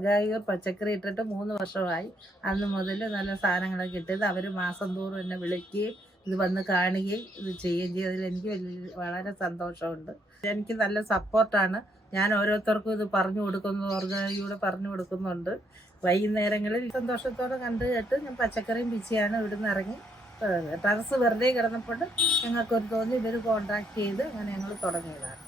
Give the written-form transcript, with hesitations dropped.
ഓർഗായൂർ പച്ചക്കറി ഇട്ടിട്ട് 3 വർഷമായി. അന്ന് മുതൽ നല്ല സാധനങ്ങളൊക്കെ കിട്ടിയത്. അവർ മാസം തോറും എന്നെ വിളിക്കുകയും ഇത് വന്ന് കാണുകയും ഇത് ചെയ്യുകയും ചെയ്തതിൽ എനിക്ക് വളരെ സന്തോഷമുണ്ട്. എനിക്ക് നല്ല സപ്പോർട്ടാണ്. ഞാൻ ഓരോരുത്തർക്കും ഇത് പറഞ്ഞു കൊടുക്കുന്നു, ഓർഗായൂടെ പറഞ്ഞു കൊടുക്കുന്നുണ്ട്. വൈകുന്നേരങ്ങളിൽ സന്തോഷത്തോടെ കണ്ടു കേട്ട് ഞാൻ പച്ചക്കറിയും പിച്ചിയാണ് ഇവിടുന്ന് ഇറങ്ങി ടെറസ് വെറുതെ കിടന്നപ്പോൾ ഞങ്ങൾക്കൊരു തോന്നി ഇവർ കോൺടാക്ട് ചെയ്ത് അങ്ങനെ ഞങ്ങൾ തുടങ്ങിയതാണ്.